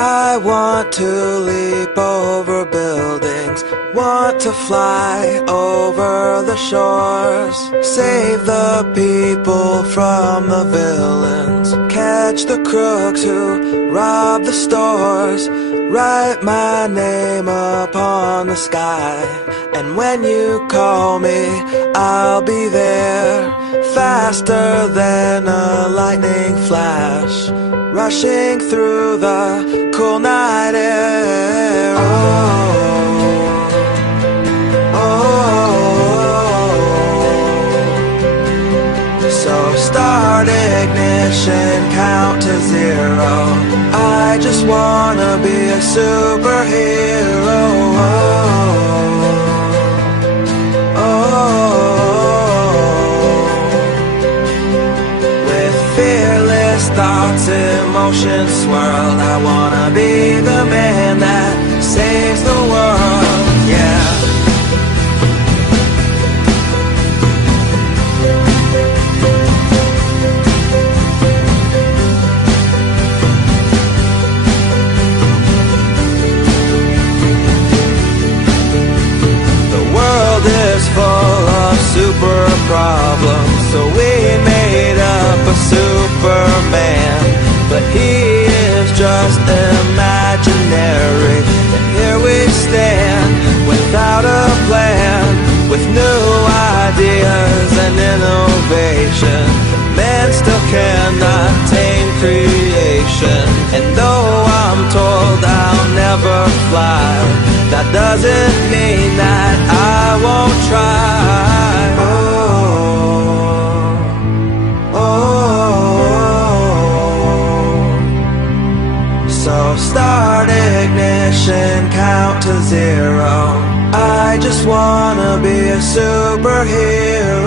I want to leap over buildings, want to fly over the shores, save the people from the villains, catch the crooks who rob the stores, write my name upon the sky, and when you call me, I'll be there, faster than a lightning flash, rushing through the cool night air. So start ignition, count to zero. I just wanna be a superhero. With fearless thoughts, emotions swirl, I wanna be the man that saves the world, yeah. The world is full of super problems, so we made up a Superman, but he is just imaginary. And here we stand without a plan, with new ideas and innovation. Man still cannot tame creation, and though I'm told I'll never fly, that doesn't mean that I won't try. So start ignition, count to zero. I just wanna be a superhero.